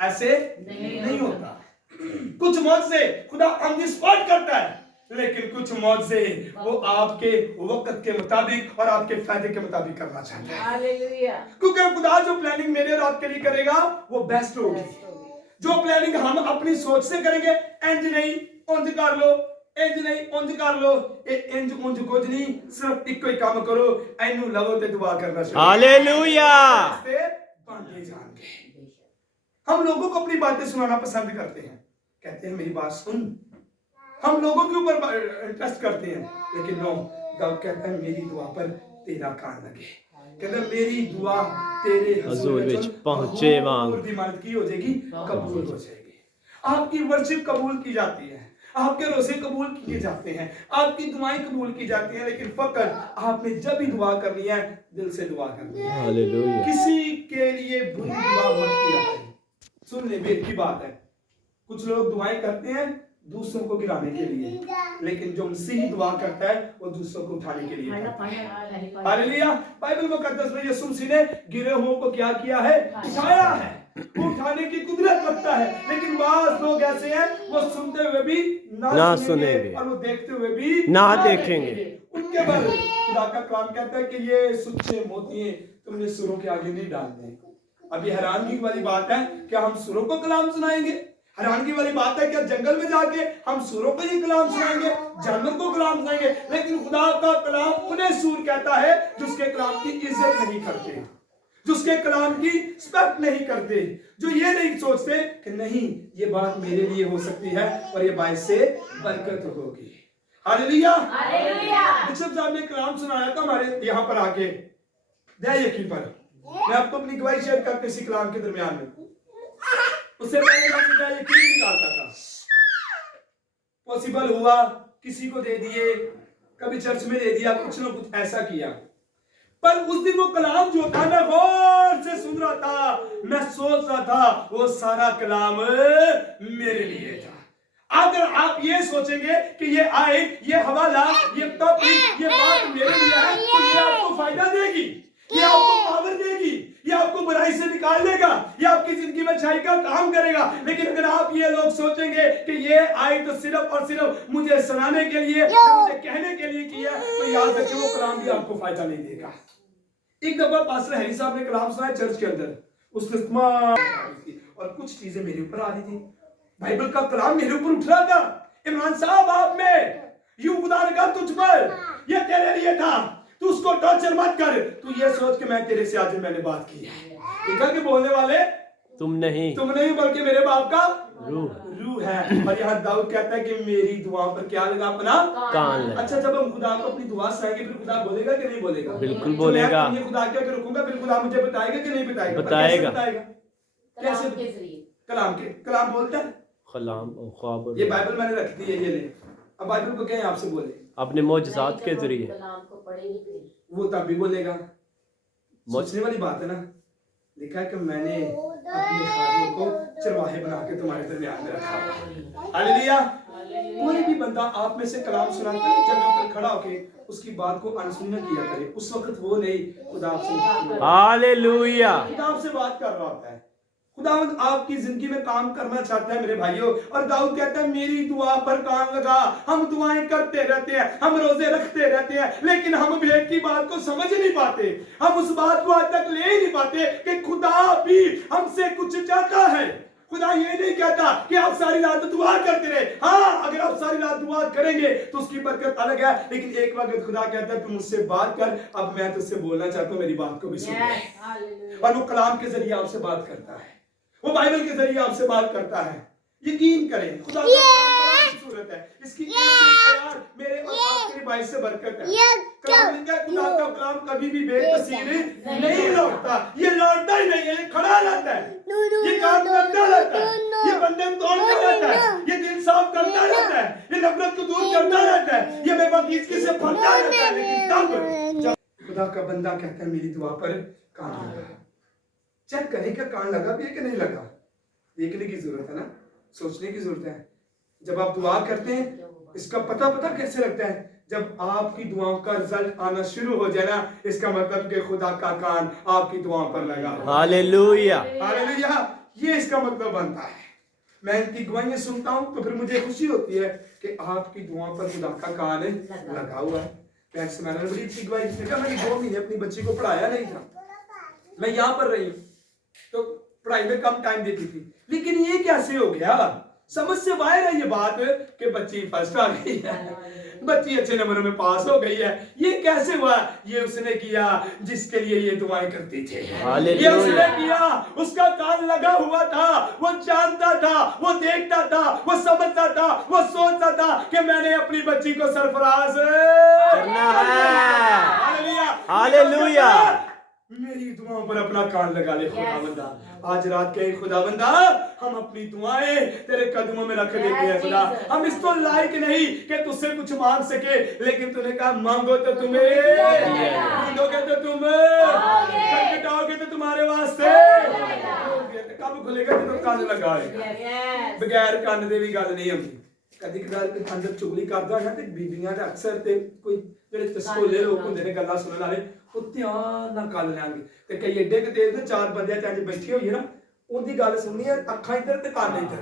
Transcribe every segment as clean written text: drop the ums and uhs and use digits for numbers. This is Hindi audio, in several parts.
ऐसे नहीं होता। कुछ मौजज़े खुदा ऑन द स्पॉट करता है, लेकिन कुछ मौजज़े वो आपके वक्त के मुताबिक और आपके फायदे के मुताबिक करना चाहता है। हालेलुया। क्योंकि खुदा जो प्लानिंग मेरे और आपके लिए करेगा वो बेस्ट होगी। जो प्लानिंग हम अपनी सोच से करेंगे, इंज नहीं उंज कर लो, इंज नहीं उंज कर लो, ये इंज उंज कुछ नहीं, सिर्फ एक ही काम करो, एनू लवो ते दुआ करना शुरू। हालेलुया। रास्ते बांटे जाएंगे। हम लोगों को अपनी बातें सुनाना पसंद करते हैं, कहते हैं मेरी बात सुन। हम लोगों के ऊपर ट्रस्ट करते हैं, लेकिन नो, दाऊद कहता है मेरी दुआ पर तेरा कान लगे। कहता है मेरी दुआ तेरे हजूर विच पहुंचे वांग दी मदद की हो जाएगी, कबूल हो जाएगी। आपकी वर्शिप कबूल की जाती है, आपके रोज़े कबूल किए जाते हैं, आपकी दुआएं कबूल की जाती हैं, लेकिन फकत आपने जब भी दुआ करनी है दिल से दुआ करनी है। हालेलुया। किसी के लिए बुरी दुआ मत किया करें। सुन ले, बेट की बात है, कुछ लोग दुआएं करते हैं दूसरों को गिराने के लिए, लेकिन जो मसीही दुआ करता है वो दूसरों को उठाने के लिए करता है। हालेलुया। बाइबल मुकद्दस में यीशु मसीह ने गिरे हुओं को क्या किया है? उठाया है। वो उठाने की कुदरत रखता है, लेकिन बास लोग ऐसे हैं वो सुनते हुए भी ना सुनेंगे और वो देखते हुए भी ना देखेंगे। उनके बारे में खुदा का कलाम कहता है कि ये सुच्चे मोतिये तुमने सुरों के आगे नहीं डालने। अब ये हैरानगी वाली बात है, क्या हम सुरों को कलाम सुनाएंगे? हैरानगी वाली बात है, क्या जंगल में जाके हम सूरों को ही कलाम सुनाएंगे, जानवर को कलाम सुनाएंगे? लेकिन खुदा का कलाम उन्हें सूर कहता है जो उसके कलाम की इज्जत नहीं करते, जो उसके कलाम की रिस्पेक्ट नहीं करते, जो ये नहीं सोचते कि नहीं ये बात मेरे लिए हो सकती है और ये बात से बरकत होगी। हालेलुया। बिशप साहब ने कलाम सुनाया था हमारे यहाँ पर आके, दया यकीन पर मैं आपको अपनी गवाही शेयर करके इसी कलाम के दरमियान में, उससे पहले मैं यकीन निकालता था, पॉसिबल हुआ किसी को दे दिए, कभी चर्च में दे दिया, कुछ ना कुछ ऐसा किया। पर उस दिन वो कलाम जो था मैं गौर से सुन रहा था, मैं सोच रहा था वो सारा कलाम मेरे लिए था। अगर आप ये सोचेंगे कि ये आए, ये हवाला, ये टॉपिक, ये बात मेरे लिए है, तो ये आपको फायदा देगी, ये आपको पावर देगी, ये आपको बुराई से निकाल देगा, ये आपकी जिंदगी में अच्छाई का काम करेगा। लेकिन अगर आप ये लोग सोचेंगे कि ये आए तो सिर्फ और सिर्फ मुझे सुनाने के लिए, मुझे कहने के लिए किया, तो याद रखिए वो कलाम भी आपको फायदा नहीं देगा। एक दफा पास्टर हैरी साहब ने कलाम सुनाया चर्च के अंदर, उसने और कुछ चीजें मेरे ऊपर आ रही थी, बाइबल का कलाम मेरे ऊपर उठ रहा था। इमरान साहब आप में यूं खुदा ने कहा तुझ पर, ये तेरे लिए था, तू उसको टॉर्चर मत कर, तू ये सोच के मैं तेरे से आज मैंने बात की है। देखा कि बोलने वाले तुम नहीं बल्कि मेरे बाप का रूह है। और यहाँ दाऊद कहता है कि मेरी दुआ पर क्या लगा? अपना कान लगा। अच्छा, जब हम खुदा को अपनी दुआ सुनाएंगे फिर खुदा बोलेगा कि नहीं बोलेगा? बिल्कुल बोलेगा। मैं खुदा के आगे रुकूंगा फिर खुदा मुझे बताएगा कि नहीं बताएगा? बताएगा। कैसे? कलाम बोलता है, ख्वाब। ये बाइबल मैंने रख दी है, ये ले। अब बाइबल को क्या आपसे बोले? अपने मौजज़ात के जरिए वो तब भी बोलेगा। सोचने वाली बात है ना। लिखा है कि मैंने अपने खादिमों को चरवाहे बना के तुम्हारे दरमियान में रखा। हालेलुया। कोई भी बंदा आप में से कलाम सुनाकर जगह पर खड़ा होके उसकी बात को अनसुनी न किया करे, उस वक्त वो नहीं खुदा आपसे, हालेलुया, खुदा आपसे बात कर रहा होता है। खुदावंद आपकी जिंदगी में काम करना चाहता है मेरे भाइयों। और दाऊद कहता है मेरी दुआ पर कान लगा। हम दुआएं करते रहते हैं, हम रोजे रखते रहते हैं, लेकिन हम भेद की बात को समझ नहीं पाते। हम उस बात को आज तक ले ही नहीं पाते कि खुदा भी हमसे कुछ चाहता है। खुदा ये नहीं कहता कि आप सारी रात दुआ करते रहे। हाँ, अगर आप सारी रात दुआ करेंगे तो उसकी बरकत अलग है, लेकिन एक वक्त खुदा कहता है तू मुझसे बात कर, अब मैं तुझसे बोलना चाहता हूँ, मेरी बात को भी सुन ले। और वो कलाम के जरिए आपसे बात करता है, वो बाइबल के जरिए आपसे बात करता है। यकीन करें, खुदा का कलाम बड़ा खूबसूरत है। इसकी एक आयत मेरे और आपके भाई से बरकत है। कलाम लिखा है, खुदा का कलाम कभी भी बेतसीर नहीं लौटता। ये लौटता ही नहीं है, ये खड़ा रहता है, ये काम करता रहता है, ये बंधन तोड़ता रहता है, ये दिल साफ करता रहता है, ये नफरत को दूर करता रहता है, ये बेवकूफी से भरता रहता है। लेकिन तब जब खुदा का बंदा कहता है मेरी दुआ पर कान लगा, चेक करें क्या कान लगा भी है कि नहीं लगा। देखने की जरूरत है ना, सोचने की जरूरत है। जब आप दुआ करते हैं इसका पता कैसे लगता है? जब आपकी दुआओं का रिजल्ट आना शुरू हो जाए ना, इसका मतलब कि खुदा का कान आपकी दुआओं पर लगा। Hallelujah, hallelujah. ये इसका मतलब बनता है। मैं इनकी गवाहियां सुनता हूं तो फिर मुझे खुशी होती है कि आपकी दुआओं पर खुदा का कान लगा हुआ है। मैंने बड़ी अच्छी गवाही, जिसने कहा मैंने 2 महीने अपनी बच्ची को पढ़ाया नहीं था, मैं यहाँ पर रही हूँ तो पढ़ाई में कम टाइम देती थी, लेकिन ये कैसे हो गया? समझ से बाहर है ये बात कि बच्ची फर्स्ट आ गई है, बच्ची अच्छे नंबरों में पास हो गई है। ये कैसे हुआ? ये उसने किया जिसके लिए ये दुआएं करती थी। ये उसने किया, उसका कान लगा हुआ था, वो जानता था, वो देखता था, वो समझता था, वो सोचता था कि मैंने अपनी बच्ची को सरफराज करना है। Hallelujah, hallelujah. मेरी दुआओं पर अपना कान लगा ले खुदावंदा। आज रात के खुदावंदा, हम अपनी दुआएं तेरे कदमों में रख देते हैं खुदा। हम इसको लायक नहीं कि तुझसे कुछ मांग सके, लेकिन तूने कहा मांगो तो तुम्हें, ढूंढोगे तो तुम, खटखटाओगे तो तुम्हारे वास्ते कब खुलेगा? जब कान लगाए। बगैर कान दे भी गल नहीं होती। कदी कदार अंदर चुगली करदा है ते बीबियां ते अक्सर ते कोई जेड़े तस्कोले लोग हुंदे ने गल्लां सुनने वाले, ਉਹ ਧਿਆਨ ਨਾਲ ਗੱਲ ਲੈਣਗੇ ਤੇ ਕਈ ਏਡੇ ਕਿ ਤੇਜ਼ ਨੇ 4 ਬੰਦਿਆਂ ਚ ਅੱਜ ਬੈਠੇ ਹੋਈਏ ਨਾ, ਉਹਦੀ ਗੱਲ ਸੁਣਨੀ है ਅੱਖਾਂ इधर ਤੇ कान इधर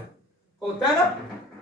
होता है ना।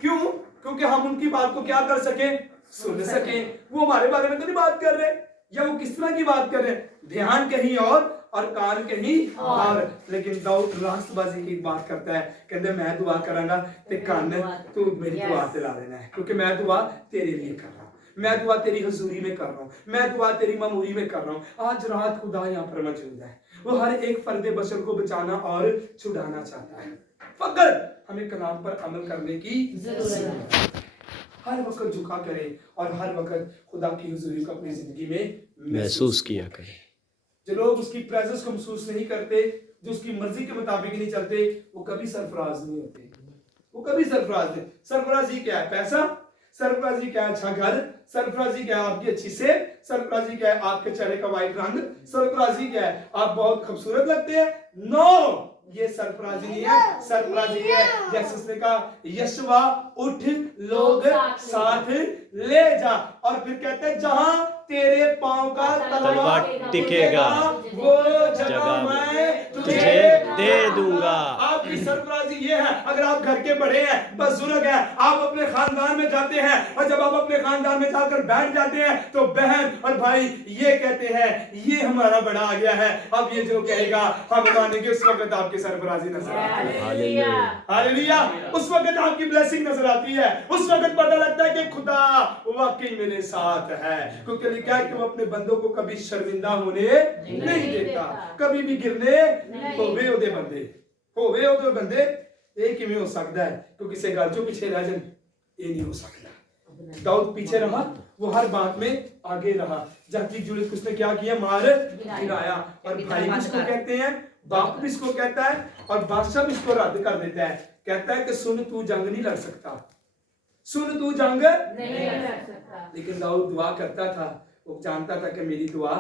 क्यों? क्योंकि हम उनकी बात को क्या कर सके, सुन सके। वो हमारे बारे में तो नहीं बात कर रहे, या वो किस तरह की बात कर रहे, ध्यान कहीं और कान कहीं और। लेकिन दाऊद रास्तबाजी की बात करता है, कहते मैं दुआ करांगा ते कान तू मेरी दुआ ते ला देना है, क्योंकि मैं दुआ तेरे लिए कर रहा हूं, मैं दुआ तेरी हजूरी में कर रहा हूँ, मैं दुआ तेरी मामूरी में कर रहा हूँ। आज रात खुदा यहाँ पर मौजूद है, वो हर एक फर्द बशर को बचाना और छुड़ाना चाहता है। फकत हमें कलाम पर अमल करने की जरूरत है। हर वक्त झुका करे और हर वक्त खुदा की हुजूरी को अपनी जिंदगी में महसूस किया करें। जो लोग उसकी प्रेजेंस को महसूस नहीं करते, जो उसकी मर्जी के मुताबिक नहीं चलते, वो कभी सरफराज नहीं होते। वो कभी सरफराज नहीं। सरफराजी क्या है? पैसा। सरफराजी क्या है? अच्छा घर। सरफराजी क्या है? आपकी अच्छी सेहत। सरफराजी क्या है? आपके चेहरे का वाइट रंग। सरफराजी क्या है? आप बहुत खूबसूरत लगते हैं। नो, ये सरफराजी नहीं है। सरफराजी है जैसे उसने कहा, यशवा उठ लोग साथ ले जा, और फिर कहते हैं जहां तेरे पांव का तलवा टिकेगा वो जगह मैं तुझे दे दूंगा। आपकी सरफराजी ये है, अगर आप घर के बड़े हैं, बुजुर्ग हैं, आप अपने खानदान में जाते हैं, और जब आप अपने खानदान में जाकर बैठ जाते हैं तो बहन और भाई ये कहते हैं ये हमारा बड़ा आ गया है, अब ये जो कहेगा हम मानेंगे। उस वक्त आपकी सरफराजी नजर आती है। हालेलुया। उस वक्त आपकी ब्लेसिंग नजर आती है। उस वक्त पता लगता है कि खुदा वाकई मेरे साथ है, क्योंकि लिखा है कि वो अपने बंदों को कभी शर्मिंदा होने नहीं देता, कभी भी गिरने होवे ओदे बंदे ये किवें हो सकता है? क्योंकि किसी घर जो पीछे रह जाए ये नहीं हो सकता। दाऊद पीछे रहा, वो हर बात में आगे रहा। जाति जुलियत उसने क्या किया? मार गिराया। और भाई भी इसको कहते हैं, बाप भी इसको कहता है, और बादशाह भी इसको रद्द कर देता है। कहता है कि सुन तू जंग नहीं लड़ सकता, सुन तू जंग नहीं लड़ सकता। लेकिन दाऊद दुआ करता था, वो जानता था कि मेरी दुआ